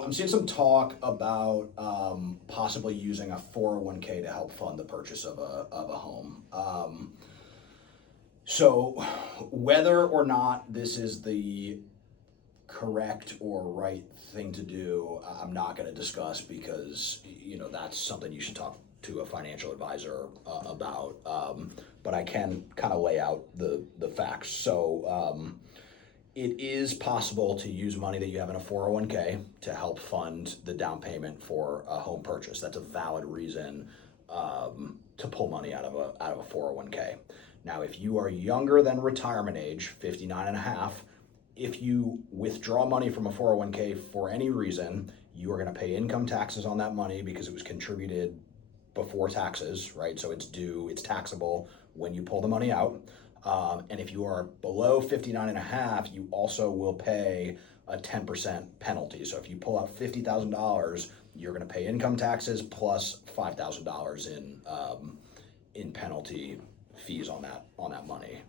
So I'm seeing some talk about possibly using a 401k to help fund the purchase of a home. So whether or not this is the correct or right thing to do, I'm not going to discuss because that's something you should talk to a financial advisor about. But I can kind of lay out the facts. So it is possible to use money that you have in a 401k to help fund the down payment for a home purchase. That's a valid reason to pull money out of a 401k. Now, if you are younger than retirement age, 59 and a half, if you withdraw money from a 401k for any reason, you are going to pay income taxes on that money because it was contributed before taxes, right? So it's due, it's taxable when you pull the money out. And if you are below 59 and a half, you also will pay a 10% penalty. So if you pull out $50,000, you're going to pay income taxes plus $5,000 in penalty fees on that money.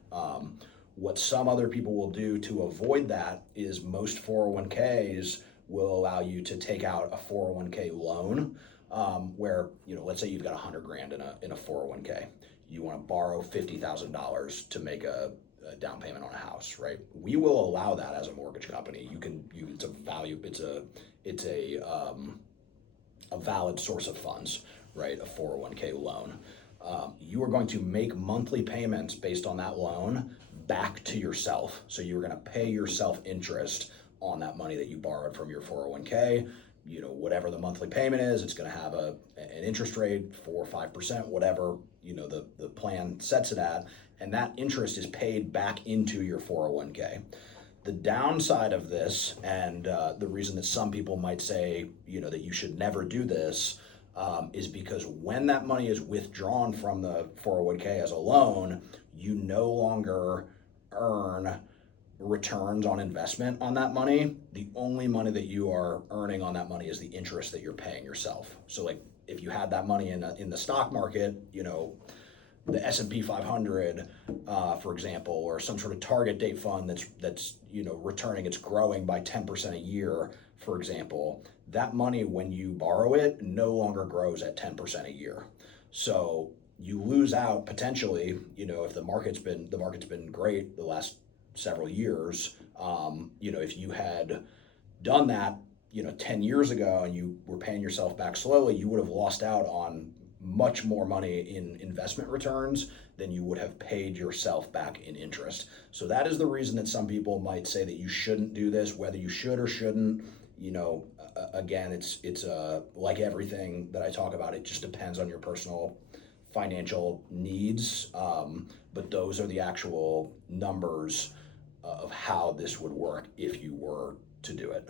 What some other people will do to avoid that is most 401ks will allow you to take out a 401k loan, where let's say you've got 100 grand in a 401k. You want to borrow $50,000 to make a down payment on a house, right? We will allow that as a mortgage company. It's a valid source of funds, right? A 401k loan. You are going to make monthly payments based on that loan back to yourself. So you're going to pay yourself interest on that money that you borrowed from your 401k. Whatever the monthly payment is, it's going to have an interest rate, 4 or 5%, whatever the plan sets it at, and that interest is paid back into your 401k. The downside of this, and the reason that some people might say that you should never do this, is because when that money is withdrawn from the 401k as a loan, you no longer earn returns on investment on that money. The only money that you are earning on that money is the interest that you're paying yourself. So like if you had that money in the stock market, the S&P 500, for example, or some sort of target date fund that's returning, it's growing by 10% a year, for example, that money when you borrow it no longer grows at 10% a year. So you lose out potentially, if the market's been great the last several years. If you had done that 10 years ago and you were paying yourself back slowly, you would have lost out on much more money in investment returns than you would have paid yourself back in interest. So that is the reason that some people might say that you shouldn't do this. Whether you should or shouldn't, again, it's like everything that I talk about, it just depends on your personal financial needs. But those are the actual numbers of how this would work if you were to do it.